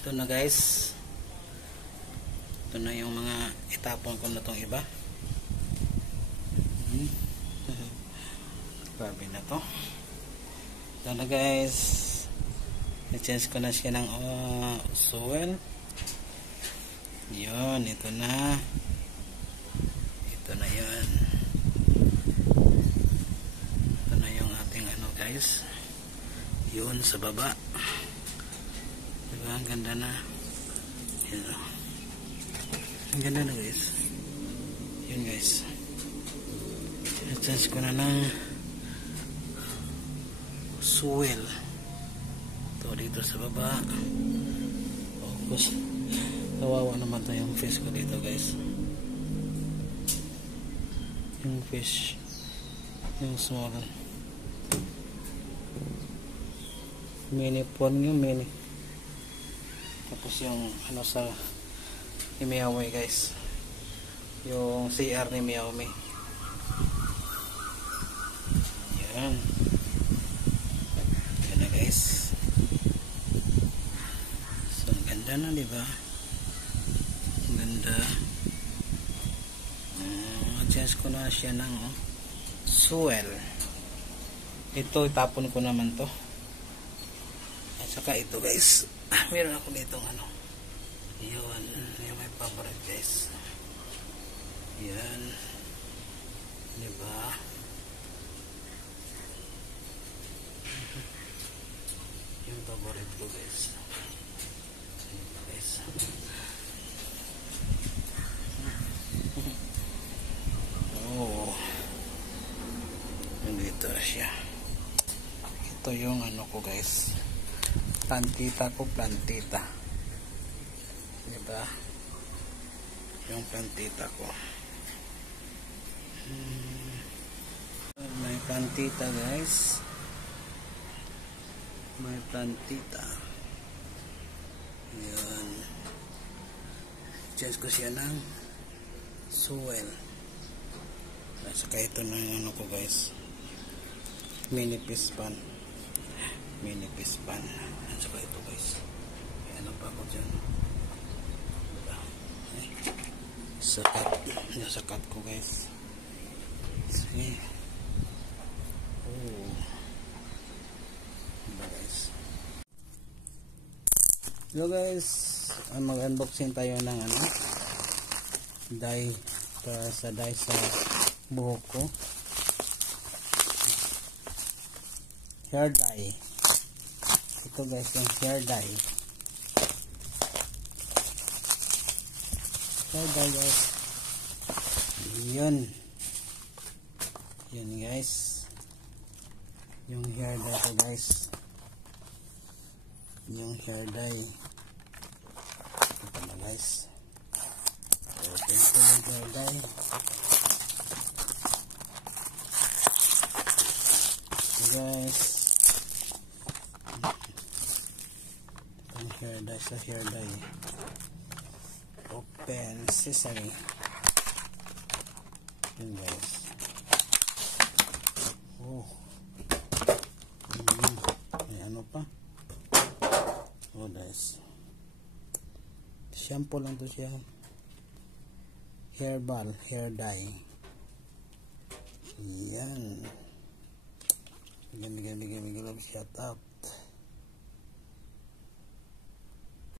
Ito na guys, ito na yung mga itapon ko na tong iba. Grabe na to. Ito na guys, i-change ko na siya ng soil. Yun, ito na yun. Ito na yung ating guys, yun sa baba. Diba, ang ganda na. Yun, ang ganda na guys. Yun guys, i-change ko na ng soil. Ito dito sa baba. Focus. Kawawa naman to yung fish ko dito guys. Yung fish, yung small mini pond, yung mini. Tapos yung sa ni Miyaomi guys, yung CR ni Miyaomi. Yan na guys. So ang ganda na, diba? Ang ganda. Change ko na siya ng soil. Ito itapon ko naman to. At saka ito guys, meron ako ditong yun, yung may favorite guys. Yan, diba? Yung favorite ko guys. Ito guys. Nandito siya. Ito yung ko guys, plantita ko, plantita, diba? Yung plantita ko, may plantita guys, may plantita. Yun, change ko siya ng soil. At saka ito na yung ko guys, mini fish pan. Mini fish pan. At saka ito guys, may pa ako dyan. Diba? Sakat. Yung sakat ko guys. See? Oh. Diba guys? So guys, mag-unboxing tayo ng dye, para sa dye sa buhok ko. Hair dye. Ito guys, yung hair dye. Hair dye guys. Yun. Yun guys. Yung hair dye ko guys. Yung hair dye. Ito na guys. Open ko yung hair dye. Guys, hair dye sa hair dye. Open sesame. Yun guys. Oh, may pa. Oh guys, shampoo lang to siya. Herbal hair dye. Yan. Bigyan, shut up.